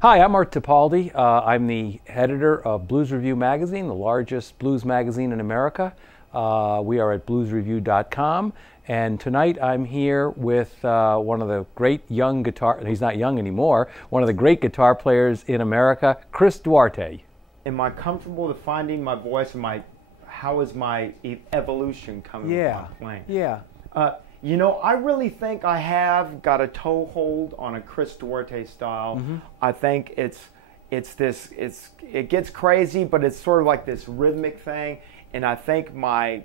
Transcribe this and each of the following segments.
Hi, I'm Art Tipaldi. I'm the editor of Blues Review magazine, the largest blues magazine in America. We are at bluesreview.com, and tonight I'm here with one of the great young he's not young anymore, one of the great guitar players in America, Chris Duarte. Am I comfortable with finding my voice and how is my evolution coming with my playing? Yeah. You know, I really think I have got a toehold on a Chris Duarte style. Mm-hmm. I think it gets crazy, but it's sort of like this rhythmic thing. And I think my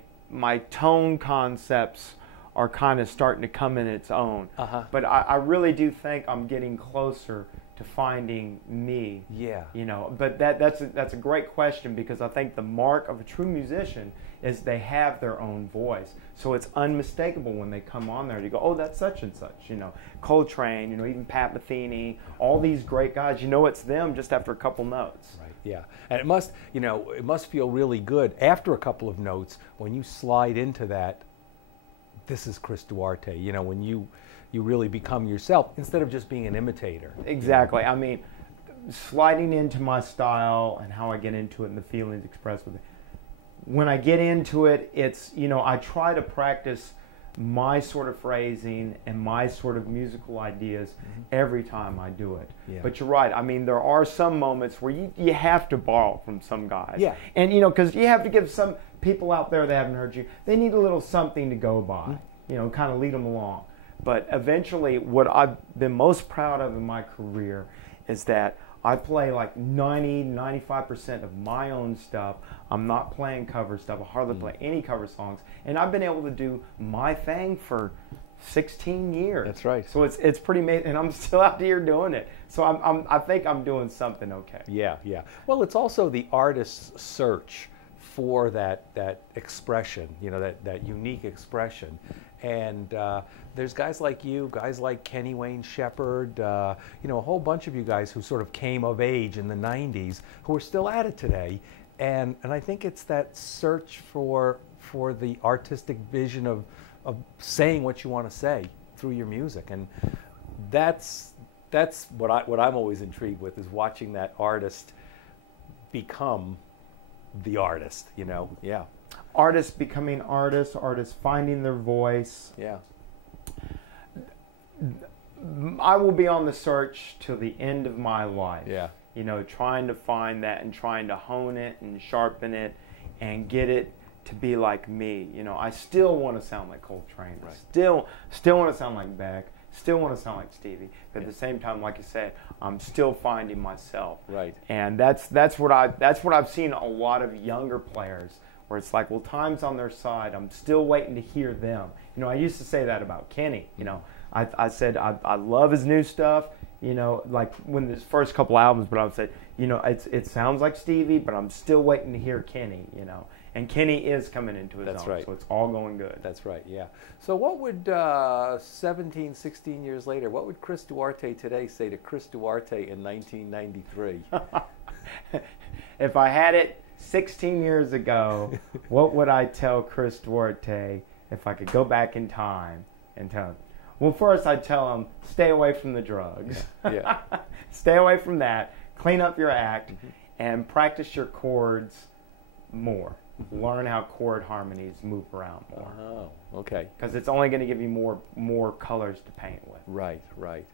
tone concepts are kind of starting to come in its own. But I really do think I'm getting closer to finding me. Yeah. You know, but that's a great question, because I think the mark of a true musician is they have their own voice. So it's unmistakable when they come on there. You go, oh, that's such and such. You know, Coltrane, you know, even Pat Metheny, all these great guys. You know, it's them just after a couple notes. Right. Yeah. And it must, you know, it must feel really good after a couple of notes when you slide into that. This is Chris Duarte. You know, when you really become yourself instead of just being an imitator. Exactly. I mean, sliding into my style and how I get into it and the feelings expressed with it. When I get into it, it's, you know, I try to practice my sort of phrasing and my sort of musical ideas every time I do it. Yeah. But you're right. I mean, there are some moments where you have to borrow from some guys. Yeah. And, you know, because you have to give some people out there that haven't heard you, they need a little something to go by, you know, kind of lead them along. But eventually, what I've been most proud of in my career is that I play like 95% of my own stuff. I'm not playing cover stuff. I hardly play any cover songs. And I've been able to do my thing for 16 years. That's right. So it's pretty amazing, and I'm still out here doing it. So I think I'm doing something okay. Yeah, yeah. Well, it's also the artist's search for that expression, you know, that unique expression. And there's guys like you, guys like Kenny Wayne Shepherd, you know, a whole bunch of you guys who sort of came of age in the 90s who are still at it today. And I think it's that search for the artistic vision of saying what you want to say through your music. And that's what I'm always intrigued with, is watching that artist become the artist, you know. Yeah. Artists becoming artists, artists finding their voice. Yeah. I will be on the search till the end of my life. Yeah. You know, trying to find that and trying to hone it and sharpen it and get it to be like me. You know, I still want to sound like Coltrane. Right. Still want to sound like Beck. Still want to sound like Stevie. But at the same time, like I said, I'm still finding myself. Right. And that's what I've seen a lot of younger players, where it's like, well, time's on their side. I'm still waiting to hear them. You know, I used to say that about Kenny. You know, I said I love his new stuff. You know, like when his first couple albums, but I would say, you know, it sounds like Stevie, but I'm still waiting to hear Kenny. You know, and Kenny is coming into his own. Right. So it's all going good. That's right. Yeah. So what would 17, 16 years later, what would Chris Duarte today say to Chris Duarte in 1993? If I had it 16 years ago, what would I tell Chris Duarte if I could go back in time and tell him? Well, first I'd tell him, stay away from the drugs. Yeah. Stay away from that. Clean up your act and practice your chords more. Learn how chord harmonies move around more. Oh, okay. Because it's only going to give you more colors to paint with. Right, right.